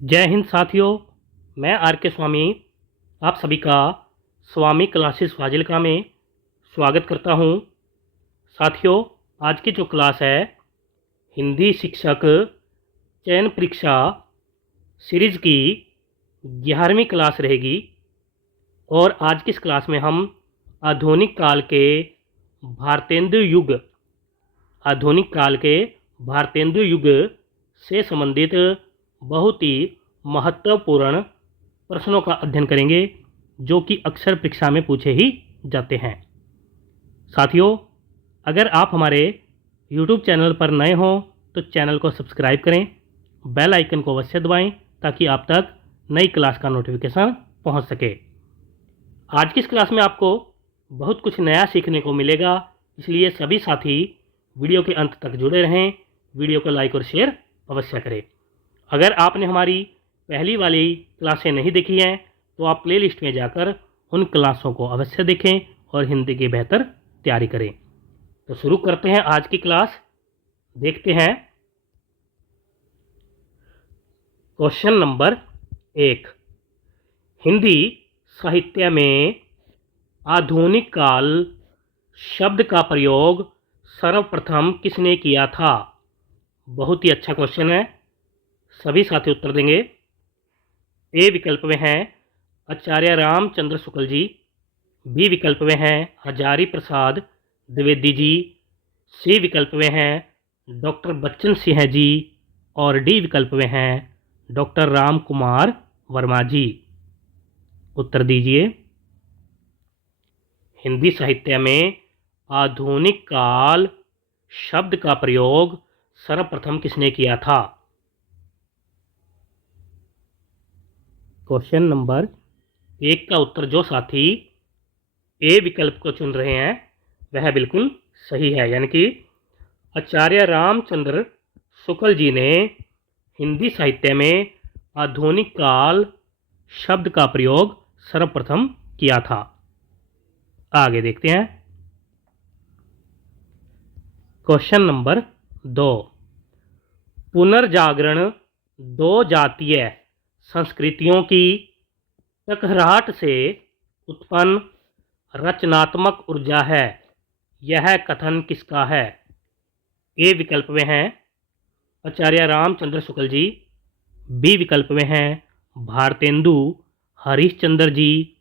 जय हिंद साथियों। मैं आर के स्वामी आप सभी का स्वामी क्लासेस फाजिलका में स्वागत करता हूं। साथियों, आज की जो क्लास है हिंदी शिक्षक चयन परीक्षा सीरीज़ की 11वीं क्लास रहेगी। और आज की इस क्लास में हम आधुनिक काल के भारतेंदु युग से संबंधित बहुत ही महत्वपूर्ण प्रश्नों का अध्ययन करेंगे, जो कि अक्सर परीक्षा में पूछे ही जाते हैं। साथियों, अगर आप हमारे YouTube चैनल पर नए हों तो चैनल को सब्सक्राइब करें, बेल आइकन को अवश्य दबाएं ताकि आप तक नई क्लास का नोटिफिकेशन पहुंच सके। आज की इस क्लास में आपको बहुत कुछ नया सीखने को मिलेगा, इसलिए सभी साथी वीडियो के अंत तक जुड़े रहें। वीडियो को लाइक और शेयर अवश्य करें। अगर आपने हमारी पहली वाली क्लासें नहीं देखी हैं तो आप प्लेलिस्ट में जाकर उन क्लासों को अवश्य देखें और हिंदी की बेहतर तैयारी करें। तो शुरू करते हैं आज की क्लास। देखते हैं क्वेश्चन नंबर 1। हिंदी साहित्य में आधुनिक काल शब्द का प्रयोग सर्वप्रथम किसने किया था? बहुत ही अच्छा क्वेश्चन है, सभी साथी उत्तर देंगे। ए विकल्प में हैं आचार्य रामचंद्र शुक्ल जी, बी विकल्प में हैं हजारी प्रसाद द्विवेदी जी, सी विकल्प में हैं डॉक्टर बच्चन सिंह जी और डी विकल्प में हैं डॉक्टर राम कुमार वर्मा जी। उत्तर दीजिए। हिंदी साहित्य में आधुनिक काल शब्द का प्रयोग सर्वप्रथम किसने किया था? क्वेश्चन नंबर 1 का उत्तर जो साथी ए विकल्प को चुन रहे हैं वह बिल्कुल सही है, यानी कि आचार्य रामचंद्र शुक्ल जी ने हिंदी साहित्य में आधुनिक काल शब्द का प्रयोग सर्वप्रथम किया था। आगे देखते हैं क्वेश्चन नंबर 2। पुनर्जागरण दो जातीय संस्कृतियों की टकराहट से उत्पन्न रचनात्मक ऊर्जा है, यह कथन किसका है? ए विकल्प में हैं आचार्य रामचंद्र शुक्ल जी, बी विकल्प में हैं भारतेंदु हरिश्चंद्र जी,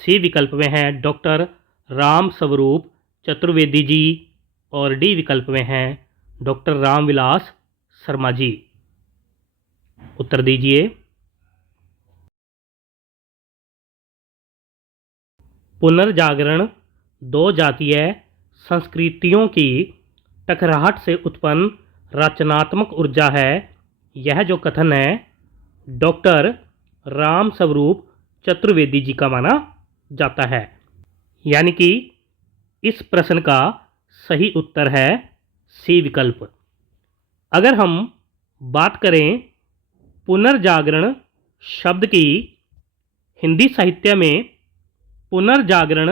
सी विकल्प में हैं डॉक्टर राम स्वरूप चतुर्वेदी जी और डी विकल्प में हैं डॉक्टर रामविलास शर्मा जी। उत्तर दीजिए। पुनर्जागरण दो जातीय संस्कृतियों की टकराहट से उत्पन्न रचनात्मक ऊर्जा है, यह जो कथन है डॉक्टर राम स्वरूप चतुर्वेदी जी का माना जाता है, यानी कि इस प्रश्न का सही उत्तर है सी विकल्प। अगर हम बात करें पुनर्जागरण शब्द की, हिंदी साहित्य में पुनर्जागरण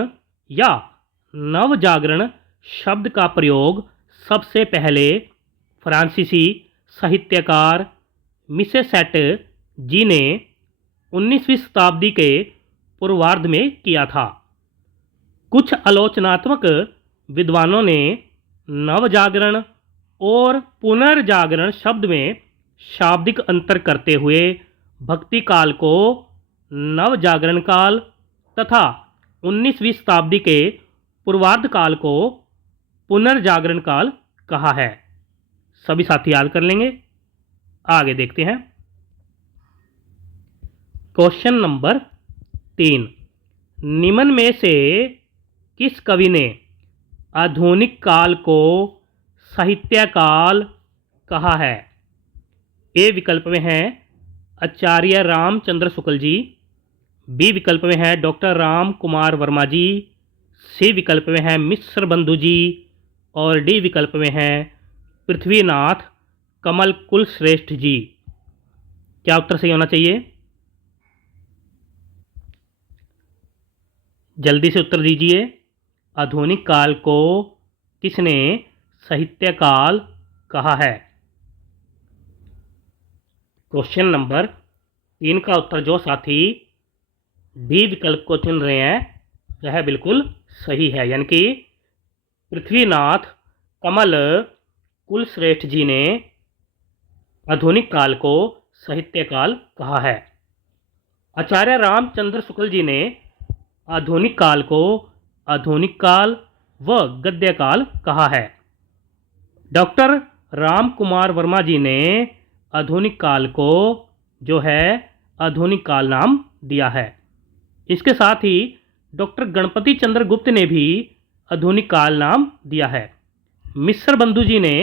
या नवजागरण शब्द का प्रयोग सबसे पहले फ्रांसीसी साहित्यकार मिसेसेट जी ने 19वीं शताब्दी के पूर्वार्ध में किया था। कुछ आलोचनात्मक विद्वानों ने नवजागरण और पुनर्जागरण शब्द में शाब्दिक अंतर करते हुए भक्ति काल को नवजागरण काल तथा 19वीं शताब्दी के पूर्वार्ध काल को पुनर्जागरण काल कहा है। सभी साथी याद कर लेंगे। आगे देखते हैं क्वेश्चन नंबर 3। निम्न में से किस कवि ने आधुनिक काल को साहित्य काल कहा है? ए विकल्प में हैं आचार्य रामचंद्र शुक्ल जी, बी विकल्प में है डॉक्टर राम कुमार वर्मा जी, सी विकल्प में है मिश्र बंधु जी और डी विकल्प में है पृथ्वीनाथ कमल कुलश्रेष्ठ जी। क्या उत्तर सही होना चाहिए? जल्दी से उत्तर दीजिए। आधुनिक काल को किसने साहित्य काल कहा है? क्वेश्चन नंबर 3 का उत्तर जो साथी डी विकल्प को चुन रहे हैं वह बिल्कुल सही है, यानी कि पृथ्वीनाथ कमल कुलश्रेष्ठ जी ने आधुनिक काल को साहित्य काल कहा है। आचार्य रामचंद्र शुक्ल जी ने आधुनिक काल को आधुनिक काल व गद्य काल कहा है। डॉक्टर राम कुमार वर्मा जी ने आधुनिक काल को जो है आधुनिक काल नाम दिया है। इसके साथ ही डॉक्टर गणपति चंद्र गुप्त ने भी आधुनिक काल नाम दिया है। मिस्र बंधु जी ने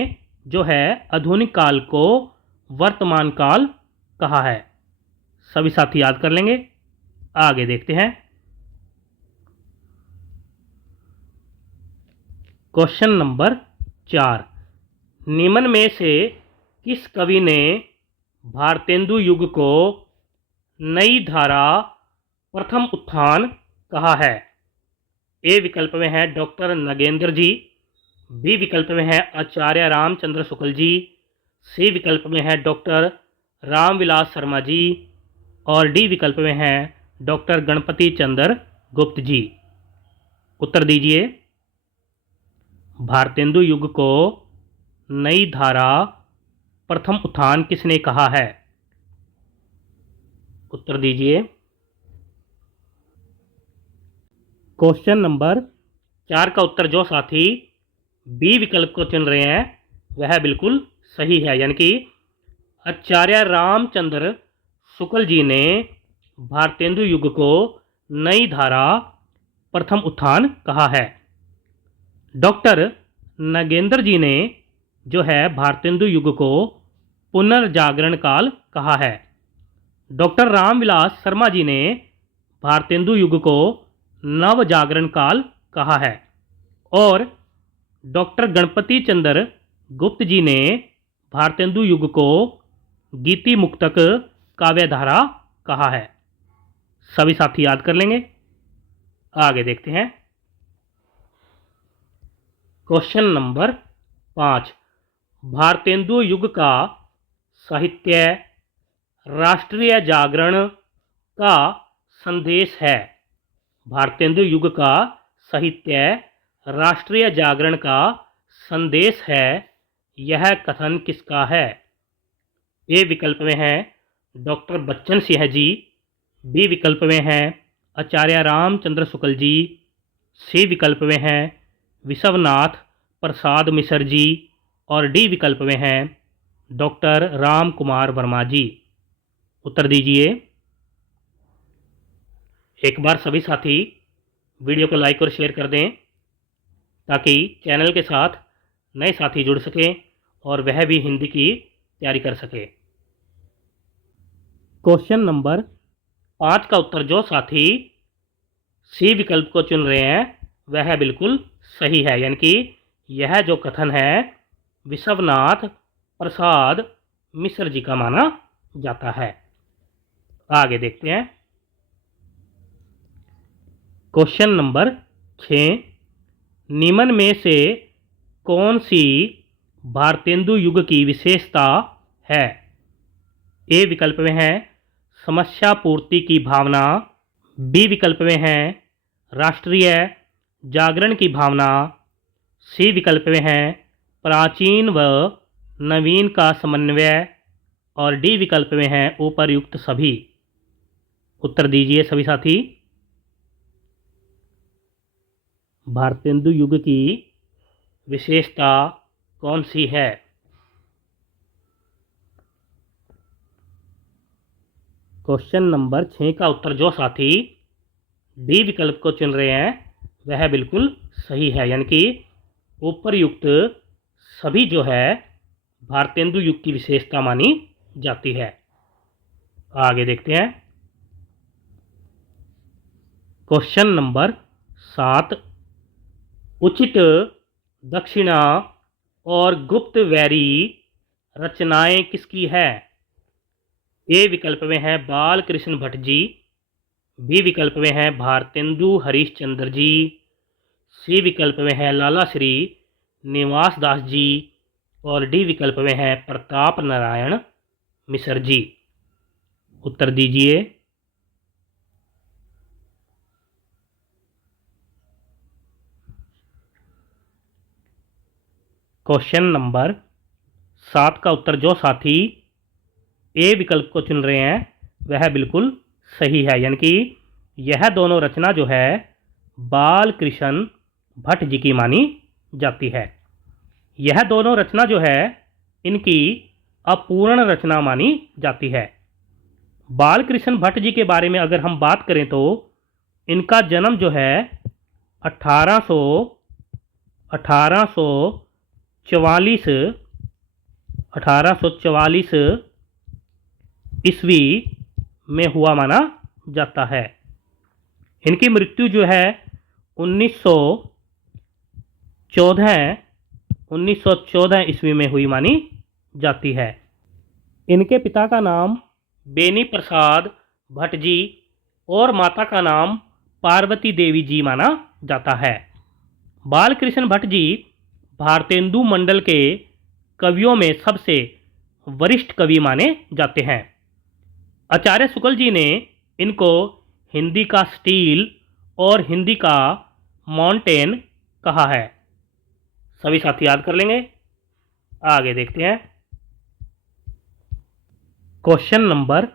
जो है आधुनिक काल को वर्तमान काल कहा है। सभी साथी याद कर लेंगे। आगे देखते हैं। क्वेश्चन नंबर 4, निम्न में से किस कवि ने भारतेंदु युग को नई धारा प्रथम उत्थान कहा है? ए विकल्प में है डॉक्टर नगेंद्र जी, बी विकल्प में है आचार्य रामचंद्र शुक्ल जी, सी विकल्प में है डॉक्टर रामविलास शर्मा जी और डी विकल्प में है डॉक्टर गणपति चंद्र गुप्त जी। उत्तर दीजिए। भारतेंदु युग को नई धारा प्रथम उत्थान किसने कहा है? उत्तर दीजिए। क्वेश्चन नंबर 4 का उत्तर जो साथी बी विकल्प को चुन रहे हैं वह बिल्कुल सही है, यानी कि आचार्य रामचंद्र शुक्ल जी ने भारतेंदु युग को नई धारा प्रथम उत्थान कहा है। डॉक्टर नगेंद्र जी ने जो है भारतेंदु युग को पुनर्जागरण काल कहा है। डॉक्टर रामविलास शर्मा जी ने भारतेंदु युग को नव जागरण काल कहा है और डॉक्टर गणपति चंद्र गुप्त जी ने भारतेंदु युग को गीति मुक्तक काव्यधारा कहा है। सभी साथी याद कर लेंगे। आगे देखते हैं। क्वेश्चन नंबर 5, भारतेंदु युग का साहित्य राष्ट्रीय जागरण का संदेश है। भारतेंदु युग का साहित्य राष्ट्रीय जागरण का संदेश है, यह कथन किसका है? ए विकल्प में है डॉक्टर बच्चन सिंह जी, बी विकल्प में है आचार्य रामचंद्र शुक्ल जी, सी विकल्प में है विश्वनाथ प्रसाद मिश्र जी और डी विकल्प में है डॉक्टर राम कुमार वर्मा जी। उत्तर दीजिए। एक बार सभी साथी वीडियो को लाइक और शेयर कर दें ताकि चैनल के साथ नए साथी जुड़ सकें और वह भी हिंदी की तैयारी कर सके। क्वेश्चन नंबर 5 का उत्तर जो साथी सी विकल्प को चुन रहे हैं वह बिल्कुल सही है, यानी कि यह जो कथन है विश्वनाथ प्रसाद मिश्र जी का माना जाता है। आगे देखते हैं। क्वेश्चन नंबर 6, निम्न में से कौन सी भारतेंदु युग की विशेषता है? ए विकल्प में है समस्या पूर्ति की भावना, बी विकल्प में है राष्ट्रीय जागरण की भावना, सी विकल्प में है प्राचीन व नवीन का समन्वय और डी विकल्प में है उपर्युक्त सभी। उत्तर दीजिए सभी साथी। भारतेंदु युग की विशेषता कौन सी है? क्वेश्चन नंबर 6 का उत्तर जो साथी डी विकल्प को चुन रहे हैं वह बिल्कुल सही है, यानी कि उपर्युक्त सभी जो है भारतेंदु युग की विशेषता मानी जाती है। आगे देखते हैं। क्वेश्चन नंबर 7, उचित दक्षिणा और गुप्त वैरी रचनाएं किसकी है? ए विकल्प में है बाल कृष्ण भट्ट जी, बी विकल्प में है भारतेंदु हरिश्चंद्र जी, सी विकल्प में है लाला श्री निवास दास जी और डी विकल्प में है प्रताप नारायण मिश्र जी। उत्तर दीजिए। क्वेश्चन नंबर 7 का उत्तर जो साथी ए विकल्प को चुन रहे हैं वह बिल्कुल सही है, यानी कि यह दोनों रचना जो है बाल कृष्ण भट्ट जी की मानी जाती है। यह दोनों रचना जो है इनकी अपूर्ण रचना मानी जाती है। बाल कृष्ण भट्ट जी के बारे में अगर हम बात करें तो इनका जन्म जो है 1844 ईस्वी में हुआ माना जाता है। इनकी मृत्यु जो है 1914 ईस्वी में हुई मानी जाती है। इनके पिता का नाम बेनी प्रसाद भट्ट जी और माता का नाम पार्वती देवी जी माना जाता है। बाल कृष्ण भट्ट जी भारतेंदु मंडल के कवियों में सबसे वरिष्ठ कवि माने जाते हैं। आचार्य शुक्ल जी ने इनको हिंदी का स्टील और हिंदी का माउंटेन कहा है। सभी साथी याद कर लेंगे। आगे देखते हैं। क्वेश्चन नंबर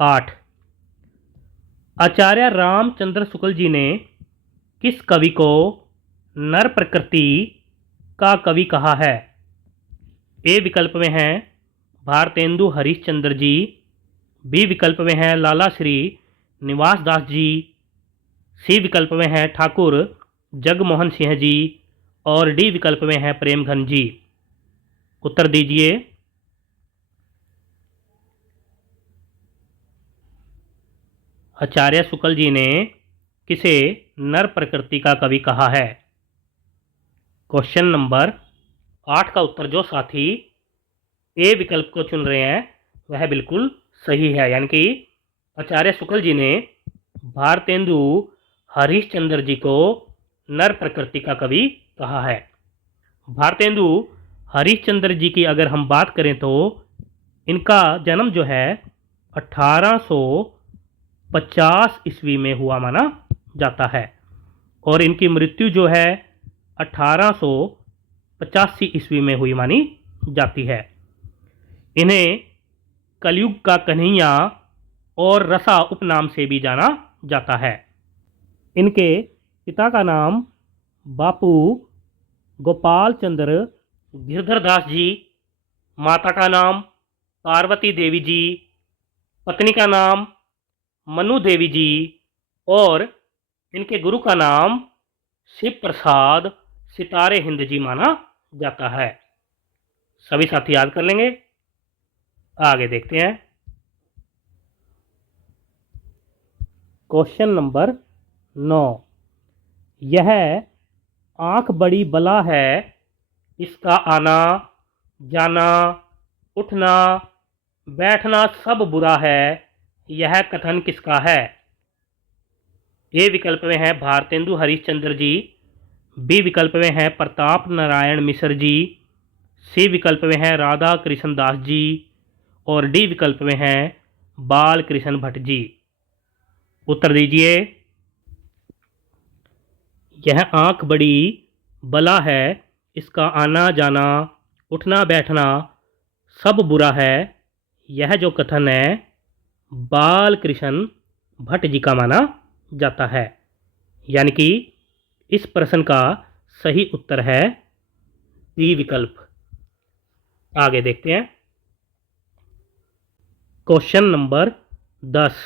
8, आचार्य रामचंद्र शुक्ल जी ने किस कवि को नर प्रकृति का कवि कहा है? ए विकल्प में हैं भारतेंदु हरिश्चंद्र जी, बी विकल्प में हैं लाला श्री निवास दास जी, सी विकल्प में हैं ठाकुर जगमोहन सिंह जी और डी विकल्प में हैं प्रेमघन जी। उत्तर दीजिए। आचार्य शुक्ल जी ने किसे नर प्रकृति का कवि कहा है? क्वेश्चन नंबर 8 का उत्तर जो साथी ए विकल्प को चुन रहे हैं वह बिल्कुल सही है, यानी कि आचार्य शुक्ल जी ने भारतेंदु हरिश्चंद्र जी को नर प्रकृति का कवि कहा है। भारतेंदु हरिश्चंद्र जी की अगर हम बात करें तो इनका जन्म जो है 1850 ईस्वी में हुआ माना जाता है और इनकी मृत्यु जो है 1885 ईस्वी में हुई मानी जाती है। इन्हें कलयुग का कन्हैया और रसा उपनाम से भी जाना जाता है। इनके पिता का नाम बापू गोपाल चंद्र गिरधर दास जी, माता का नाम पार्वती देवी जी, पत्नी का नाम मनु देवी जी और इनके गुरु का नाम शिव प्रसाद सितारे हिंद जी माना जाता है। सभी साथी याद कर लेंगे। आगे देखते हैं। क्वेश्चन नंबर 9, यह आंख बड़ी बला है, इसका आना जाना उठना बैठना सब बुरा है, यह कथन किसका है? ए विकल्प में है भारतेंदु हरिश्चंद्र जी, बी विकल्प में है प्रताप नारायण मिश्र जी, सी विकल्प में है राधा कृष्ण दास जी और डी विकल्प में है बाल कृष्ण भट्ट जी। उत्तर दीजिए। यह आंख बड़ी बला है, इसका आना जाना उठना बैठना सब बुरा है, यह जो कथन है बाल कृष्ण भट्ट जी का माना जाता है, यानी कि इस प्रश्न का सही उत्तर है डी विकल्प। आगे देखते हैं। क्वेश्चन नंबर 10,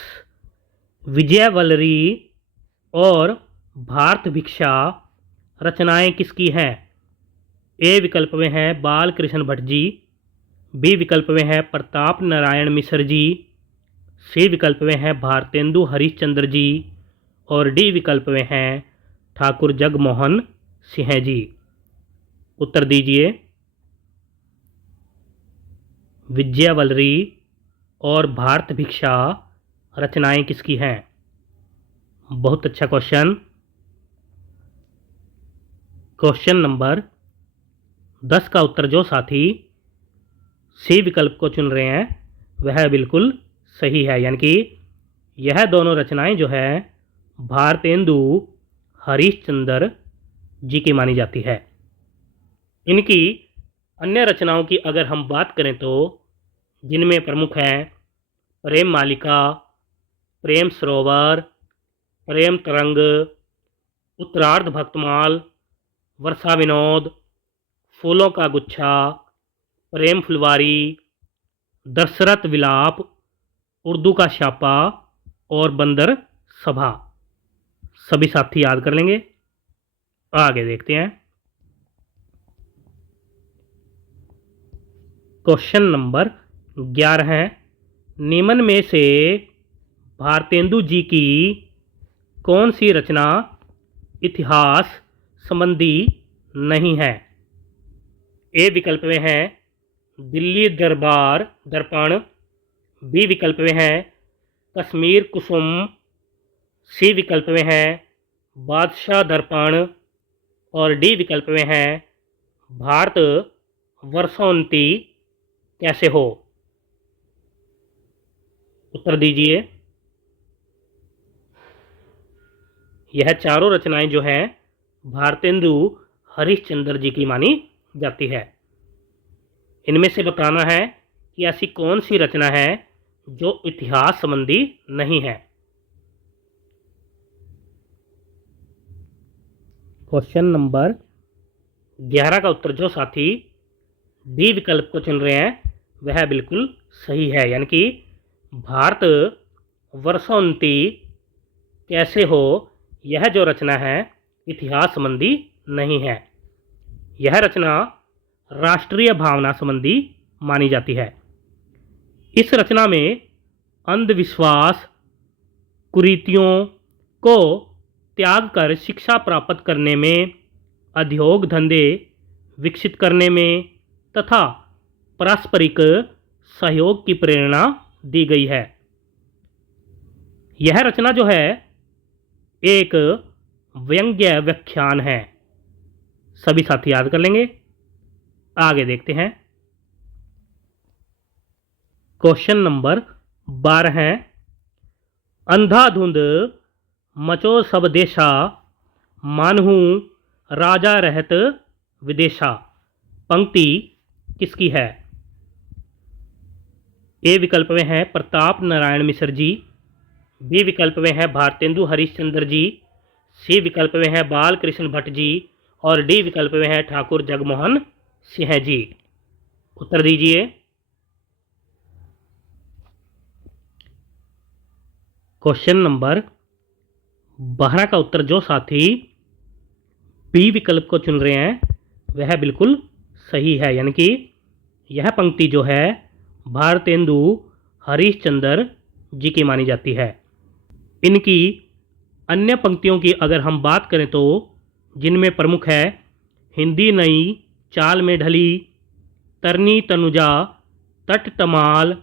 विजयवल्लरी और भारत भिक्षा रचनाएं किसकी हैं? ए विकल्प में है बाल कृष्ण भट्ट जी, बी विकल्प में है प्रताप नारायण मिश्र जी, सी विकल्प में है भारतेंदु हरिश्चंद्र जी और डी विकल्प में है ठाकुर जगमोहन सिंह जी। उत्तर दीजिए। विजयवल्लरी और भारत भिक्षा रचनाएं किसकी हैं? बहुत अच्छा क्वेश्चन। क्वेश्चन नंबर 10 का उत्तर जो साथी सी विकल्प को चुन रहे हैं वह बिल्कुल सही है, यानी कि यह दोनों रचनाएं जो है भारतेंदु हरिश्चंद्र जी की मानी जाती है। इनकी अन्य रचनाओं की अगर हम बात करें तो जिनमें प्रमुख हैं प्रेम मालिका, प्रेम सरोवर, प्रेम तरंग, उत्तरार्ध भक्तमाल, वर्षा विनोद, फूलों का गुच्छा, प्रेम फुलवारी, दशरथ विलाप, उर्दू का छापा और बंदर सभा। सभी साथी याद कर लेंगे। आगे देखते हैं। क्वेश्चन नंबर 11 है, निम्न में से भारतेंदु जी की कौन सी रचना इतिहास संबंधी नहीं है? ए विकल्प में है दिल्ली दरबार दर्पण, बी विकल्प में है कश्मीर कुसुम, सी विकल्प में है बादशाह दर्पण और डी विकल्प में है भारत वर्षोन्नति कैसे हो। उत्तर दीजिए। यह चारों रचनाएं जो हैं भारतेंदु हरिश्चंद्र जी की मानी जाती है। इनमें से बताना है कि ऐसी कौन सी रचना है जो इतिहास संबंधी नहीं है। क्वेश्चन नंबर 11 का उत्तर जो साथी डी विकल्प को चुन रहे हैं वह बिल्कुल सही है, यानी कि भारत वर्षोन्नति कैसे हो यह जो रचना है इतिहास संबंधी नहीं है। यह रचना राष्ट्रीय भावना संबंधी मानी जाती है। इस रचना में अंधविश्वास कुरीतियों को त्याग कर शिक्षा प्राप्त करने में, उद्योग धंधे विकसित करने में तथा पारस्परिक सहयोग की प्रेरणा दी गई है। यह रचना जो है एक व्यंग्य व्याख्यान है। सभी साथी याद कर लेंगे। आगे देखते हैं। क्वेश्चन नंबर 12 है, अंधाधुंध मचो सब देशा, मानहू राजा रहत विदेशा। पंक्ति किसकी है? ए विकल्प में है प्रताप नारायण मिश्र जी, बी विकल्प में है भारतेंदु हरिश्चंद्र जी, सी विकल्प में है बाल कृष्ण भट्ट जी और डी विकल्प में है ठाकुर जगमोहन सिंह जी। उत्तर दीजिए। क्वेश्चन नंबर 12 का उत्तर जो साथी बी विकल्प को चुन रहे हैं वह बिल्कुल सही है, यानी कि यह पंक्ति जो है भारतेंदु हरिश्चंद्र जी की मानी जाती है। इनकी अन्य पंक्तियों की अगर हम बात करें तो जिनमें प्रमुख है हिंदी नई चाल में ढली, तरनी तनुजा, तट तमाल,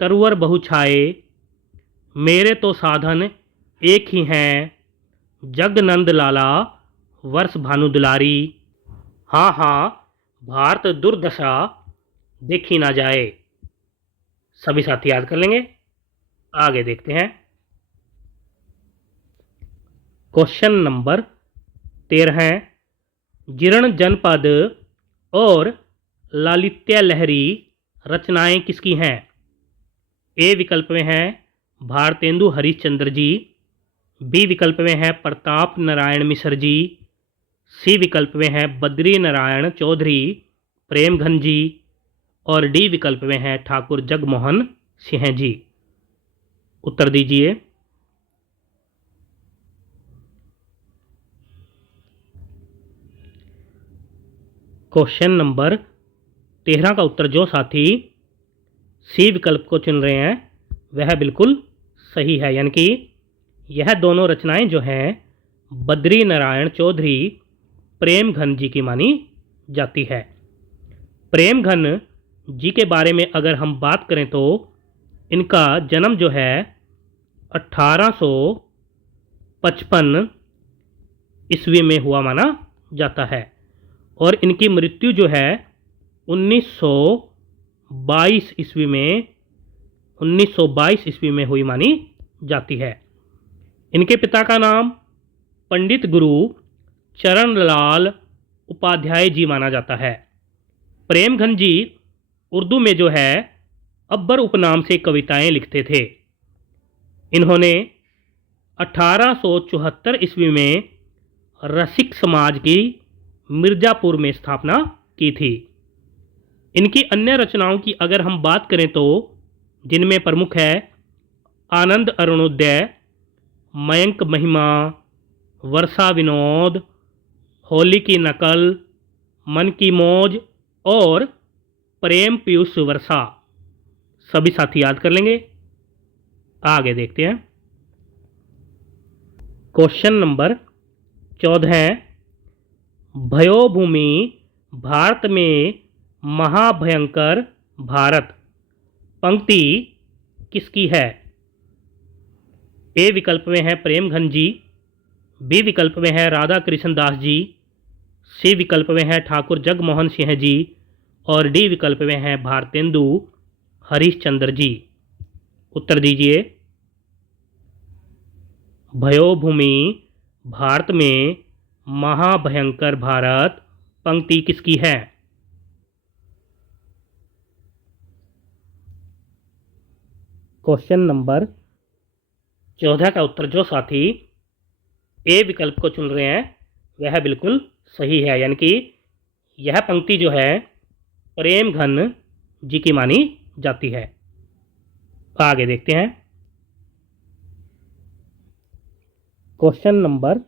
तरवर बहु छाए, मेरे तो साधन एक ही हैं, जग नंद लाला, वर्ष भानु दुलारी, हाँ हाँ भारत दुर्दशा देखी ना जाए। सभी साथी याद कर लेंगे। आगे देखते हैं। क्वेश्चन नंबर 13 है, जीर्ण जनपद और लालित्य लहरी रचनाएं किसकी हैं? ए विकल्प में है भारतेंदु हरिश्चंद्र जी, बी विकल्प में है प्रताप नारायण मिश्र जी, सी विकल्प में है बद्री नारायण चौधरी प्रेमघन जी और डी विकल्प में है ठाकुर जगमोहन सिंह जी। उत्तर दीजिए। क्वेश्चन नंबर 13 का उत्तर जो साथी सी विकल्प को चुन रहे हैं वह बिल्कुल सही है, यानी कि यह दोनों रचनाएं जो हैं बद्री नारायण चौधरी प्रेमघन जी की मानी जाती है। प्रेमघन जी के बारे में अगर हम बात करें तो इनका जन्म जो है 1855 ईस्वी में हुआ माना जाता है और इनकी मृत्यु जो है 1922 ईस्वी में 1922 ईस्वी में हुई मानी जाती है। इनके पिता का नाम पंडित गुरु चरणलाल उपाध्याय जी माना जाता है। प्रेमघन जी उर्दू में जो है अब्बर उपनाम से कविताएं लिखते थे। इन्होंने 1874 ईस्वी में रसिक समाज की मिर्ज़ापुर में स्थापना की थी। इनकी अन्य रचनाओं की अगर हम बात करें तो जिनमें प्रमुख है आनंद अरुणोदय, मयंक महिमा, वर्षा विनोद, होली की नकल, मन की मौज और प्रेम पीयूष वर्षा। सभी साथी याद कर लेंगे। आगे देखते हैं। Question number 14। भयोभूमि भारत में महाभयंकर भारत पंक्ति किसकी है? ए विकल्प में है प्रेमघन जी, बी विकल्प में है राधा कृष्ण दास जी, सी विकल्प में है ठाकुर जगमोहन सिंह जी और डी विकल्प में है भारतेंदु हरिश्चंद्र जी। उत्तर दीजिए। भयोभूमि भारत में महाभयंकर भारत पंक्ति किसकी है? क्वेश्चन नंबर 14 का उत्तर जो साथी ए विकल्प को चुन रहे हैं वह बिल्कुल सही है, यानी कि यह पंक्ति जो है प्रेमघन जी की मानी जाती है। आगे देखते हैं। क्वेश्चन नंबर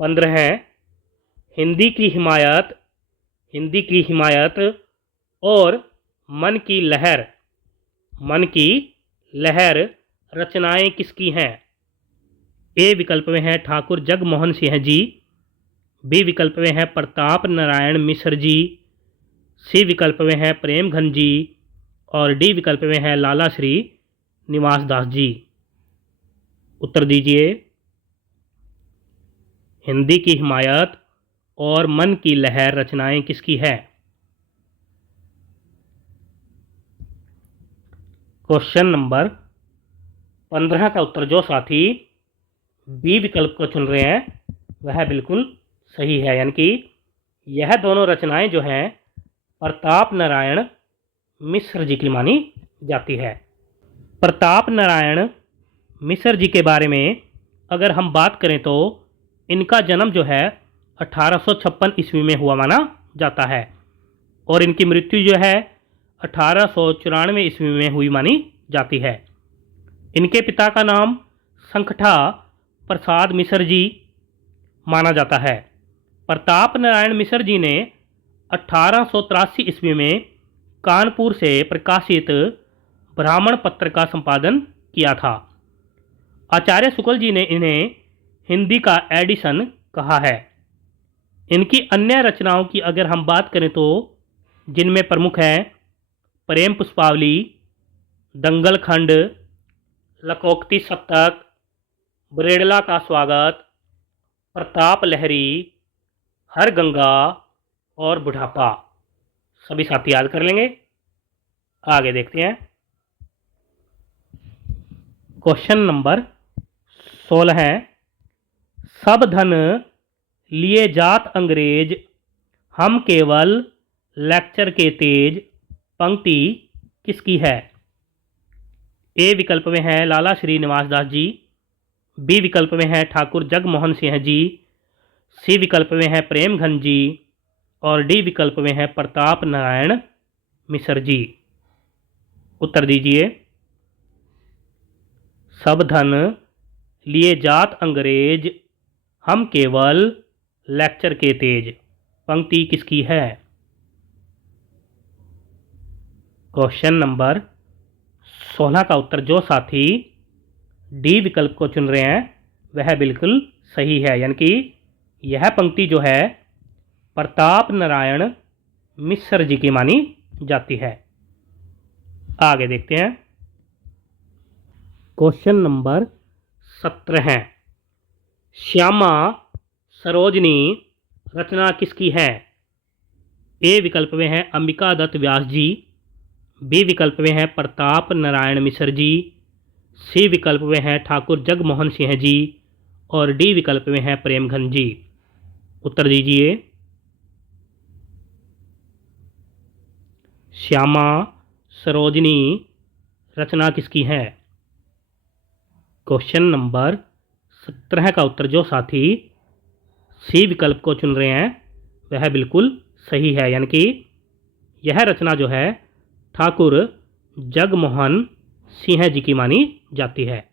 15 है हिंदी की हिमायत और मन की लहर रचनाएं किसकी हैं? ए विकल्प में है ठाकुर जगमोहन सिंह जी, बी विकल्प में है प्रताप नारायण मिश्र जी, सी विकल्प में है प्रेमघन जी और डी विकल्प में है लाला श्री निवास दास जी। उत्तर दीजिए। हिंदी की हिमायत और मन की लहर रचनाएं किसकी है? क्वेश्चन नंबर 15 का उत्तर जो साथी बी विकल्प को चुन रहे हैं वह बिल्कुल सही है, यानी कि यह दोनों रचनाएं जो हैं प्रताप नारायण मिश्र जी की मानी जाती है। प्रताप नारायण मिश्र जी के बारे में अगर हम बात करें तो इनका जन्म जो है 1856 ईस्वी में हुआ माना जाता है और इनकी मृत्यु जो है 1894 ईस्वी में हुई मानी जाती है। इनके पिता का नाम संकठा प्रसाद मिश्र जी माना जाता है। प्रताप नारायण मिश्र जी ने 1883 ईस्वी में कानपुर से प्रकाशित ब्राह्मण पत्र का संपादन किया था। आचार्य शुक्ल जी ने इन्हें हिंदी का एडिशन कहा है। इनकी अन्य रचनाओं की अगर हम बात करें तो जिनमें प्रमुख है प्रेम पुष्पावली, दंगल खंड, लकोक्ति सप्तक, बरेडला का स्वागत, प्रताप लहरी, हर गंगा और बुढ़ापा। सभी साथी याद कर लेंगे। आगे देखते हैं। क्वेश्चन नंबर 16 है सब धन लिए जात अंग्रेज हम केवल लेक्चर के तेज पंक्ति किसकी है? ए विकल्प में है लाला श्री निवास दास जी, बी विकल्प में है ठाकुर जगमोहन सिंह जी, सी विकल्प में है प्रेमघन जी और डी विकल्प में है प्रताप नारायण मिश्र जी। उत्तर दीजिए। सब धन लिए जात अंग्रेज हम केवल लेक्चर के तेज पंक्ति किसकी है? क्वेश्चन नंबर 16 का उत्तर जो साथी डी विकल्प को चुन रहे हैं वह बिल्कुल सही है, यानी कि यह पंक्ति जो है प्रताप नारायण मिश्र जी की मानी जाती है। आगे देखते हैं। क्वेश्चन नंबर 17 है श्यामा सरोजनी रचना किसकी है? ए विकल्प में है अंबिका दत्त व्यास जी, बी विकल्प में है प्रताप नारायण मिश्र जी, सी विकल्प में है ठाकुर जगमोहन सिंह जी और डी विकल्प में है प्रेमघन जी। उत्तर दीजिए। श्यामा सरोजनी रचना किसकी है? क्वेश्चन नंबर 17 का उत्तर जो साथी सी विकल्प को चुन रहे हैं वह बिल्कुल सही है, यानी कि यह रचना जो है ठाकुर जगमोहन सिंह जी की मानी जाती है।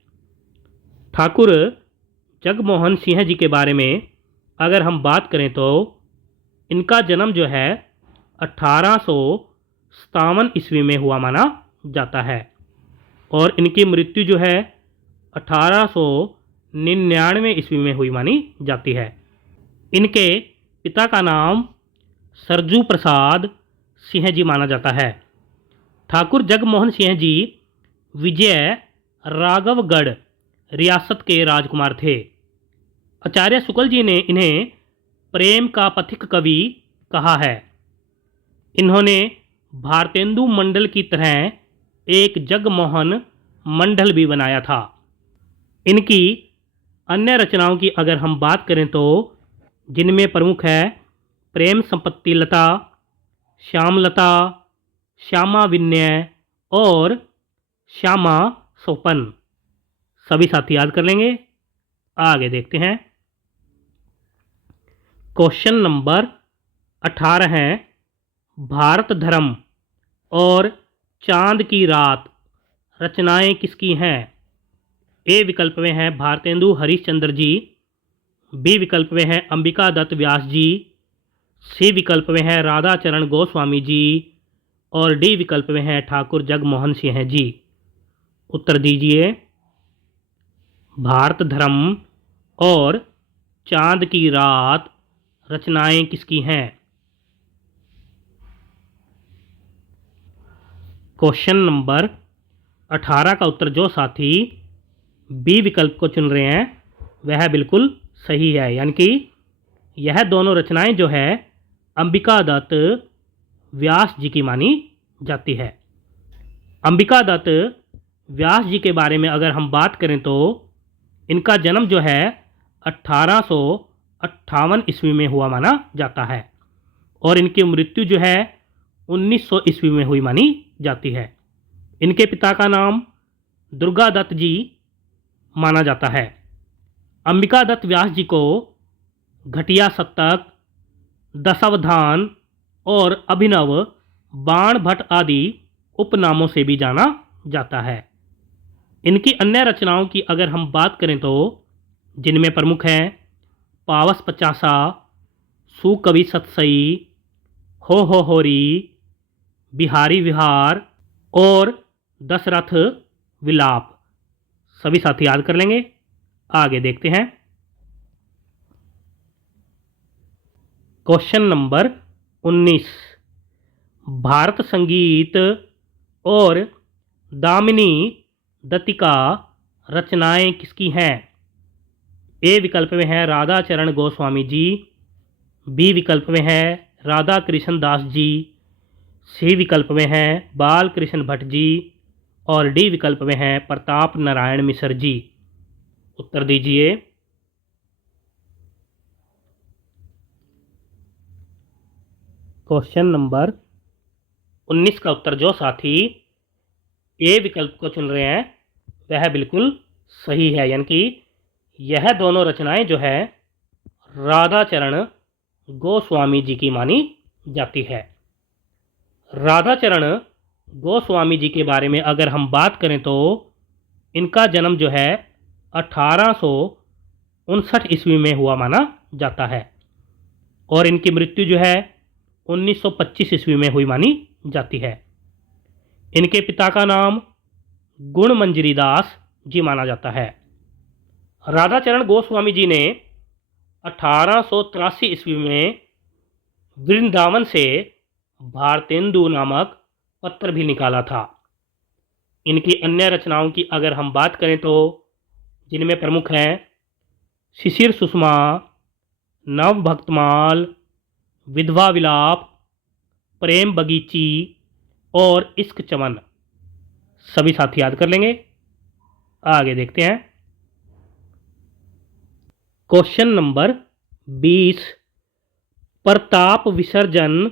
ठाकुर जगमोहन सिंह जी के बारे में अगर हम बात करें तो इनका जन्म जो है 1857 ईस्वी में हुआ माना जाता है और इनकी मृत्यु जो है 1899 ईस्वी में हुई मानी जाती है। इनके पिता का नाम सरजू प्रसाद सिंह जी माना जाता है। ठाकुर जगमोहन सिंह जी विजय राघवगढ़ रियासत के राजकुमार थे। आचार्य शुक्ल जी ने इन्हें प्रेम का पथिक कवि कहा है। इन्होंने भारतेंदु मंडल की तरह एक जगमोहन मंडल भी बनाया था। इनकी अन्य रचनाओं की अगर हम बात करें तो जिनमें प्रमुख है प्रेम संपत्ति लता, श्यामलता, श्यामा विनय और श्यामा सोपन। सभी साथी याद कर लेंगे। आगे देखते हैं। क्वेश्चन नंबर 18 है भारत धर्म और चांद की रात रचनाएं किसकी हैं? ए विकल्प में है भारतेंदु हरिश्चंद्र जी, बी विकल्प में है अंबिका दत्त व्यास जी, सी विकल्प में है राधा चरण गोस्वामी जी और डी विकल्प में है ठाकुर जगमोहन सिंह जी। उत्तर दीजिए। भारत धर्म और चांद की रात रचनाएं किसकी हैं? क्वेश्चन नंबर 18 का उत्तर जो साथी बी विकल्प को चुन रहे हैं वह बिल्कुल सही है, यानी कि यह दोनों रचनाएं जो है अंबिका दत्त व्यास जी की मानी जाती है। अंबिका दत्त व्यास जी के बारे में अगर हम बात करें तो इनका जन्म जो है 1858 ईस्वी में हुआ माना जाता है और इनकी मृत्यु जो है 1900 ईस्वी में हुई मानी जाती है। इनके पिता का नाम दुर्गा दत्त जी माना जाता है। अंबिका दत्त व्यास जी को घटिया शतक, दशावधान और अभिनव बाण भट्ट आदि उपनामों से भी जाना जाता है। इनकी अन्य रचनाओं की अगर हम बात करें तो जिनमें प्रमुख हैं पावस पचासा, सुकवि सतसई, हो होरी, बिहारी विहार और दशरथ विलाप। सभी साथी याद कर लेंगे। आगे देखते हैं। क्वेश्चन नंबर 19 भारत संगीत और दामिनी दत्तिका रचनाएं किसकी हैं? ए विकल्प में है राधा चरण गोस्वामी जी, बी विकल्प में है राधा कृष्ण दास जी, सी विकल्प में है बाल कृष्ण भट्ट जी और डी विकल्प में है प्रताप नारायण मिश्र जी। उत्तर दीजिए। क्वेश्चन नंबर 19 का उत्तर जो साथी ए विकल्प को चुन रहे हैं वह बिल्कुल सही है, यानी कि यह दोनों रचनाएं जो है राधा चरण गोस्वामी जी की मानी जाती है। राधा चरण गोस्वामी जी के बारे में अगर हम बात करें तो इनका जन्म जो है 1859 ईस्वी में हुआ माना जाता है और इनकी मृत्यु जो है 1925 ईस्वी में हुई मानी जाती है। इनके पिता का नाम गुणमंजरी दास जी माना जाता है। राधा चरण गोस्वामी जी ने 1883 ईस्वी में वृंदावन से भारतेंदु नामक पत्र भी निकाला था। इनकी अन्य रचनाओं की अगर हम बात करें तो जिनमें प्रमुख हैं शिशिर सुषमा, नव भक्तमाल, विधवा विलाप, प्रेम बगीची, और इश्क चमन। सभी साथी याद कर लेंगे। आगे देखते हैं। क्वेश्चन नंबर 20, प्रताप विसर्जन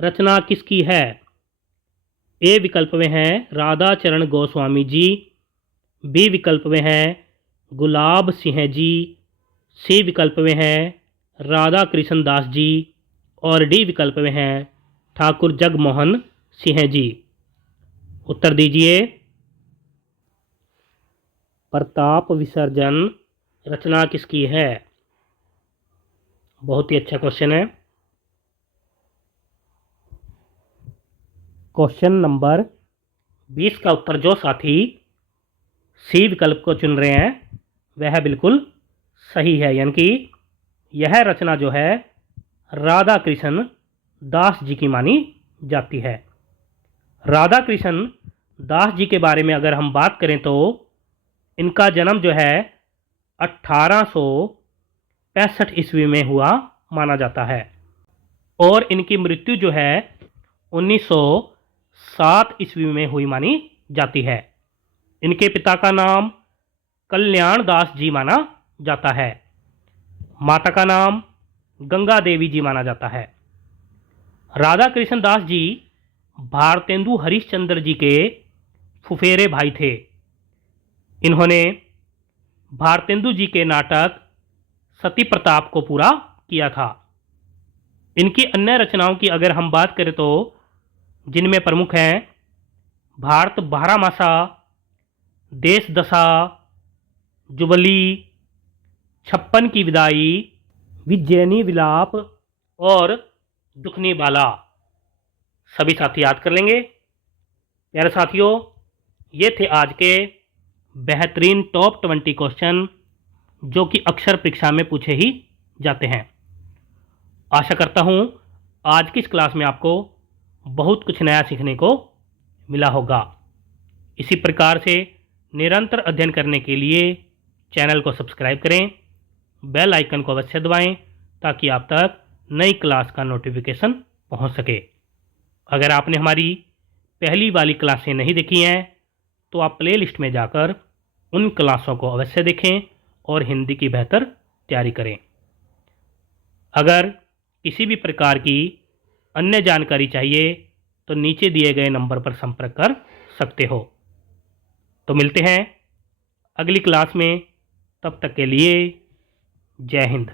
रचना किसकी है? ए विकल्प में है राधा चरण गोस्वामी जी, बी विकल्प में है गुलाब सिंह जी, सी विकल्प में है राधा कृष्ण दास जी और डी विकल्प में है ठाकुर जगमोहन सिंह जी। उत्तर दीजिए। प्रताप विसर्जन रचना किसकी है? बहुत ही अच्छा क्वेश्चन है। क्वेश्चन नंबर 20 का उत्तर जो साथी सी विकल्प को चुन रहे हैं वह बिल्कुल सही है, यानी कि यह रचना जो है राधा कृष्ण दास जी की मानी जाती है। राधा कृष्ण दास जी के बारे में अगर हम बात करें तो इनका जन्म जो है 1865 ईस्वी में हुआ माना जाता है और इनकी मृत्यु जो है 1907 ईस्वी में हुई मानी जाती है। इनके पिता का नाम कल्याण दास जी माना जाता है। माता का नाम गंगा देवी जी माना जाता है। राधा कृष्ण दास जी भारतेंदु हरिश्चंद्र जी के फुफेरे भाई थे। इन्होंने भारतेंदु जी के नाटक सती प्रताप को पूरा किया था। इनकी अन्य रचनाओं की अगर हम बात करें तो जिनमें प्रमुख हैं भारत बारहमासा, देश दशा, जुबली, छप्पन की विदाई, विजयनी विलाप और दुखनी बाला। सभी साथी याद कर लेंगे। प्यारे साथियों, ये थे आज के बेहतरीन टॉप 20 क्वेश्चन जो कि अक्सर परीक्षा में पूछे ही जाते हैं। आशा करता हूँ आज की इस क्लास में आपको बहुत कुछ नया सीखने को मिला होगा। इसी प्रकार से निरंतर अध्ययन करने के लिए चैनल को सब्सक्राइब करें, बेल आइकन को अवश्य दबाएं ताकि आप तक नई क्लास का नोटिफिकेशन पहुंच सके। अगर आपने हमारी पहली वाली क्लासें नहीं देखी हैं तो आप प्लेलिस्ट में जाकर उन क्लासों को अवश्य देखें और हिंदी की बेहतर तैयारी करें। अगर किसी भी प्रकार की अन्य जानकारी चाहिए तो नीचे दिए गए नंबर पर संपर्क कर सकते हो। तो मिलते हैं अगली क्लास में, तब तक के लिए जय हिंद।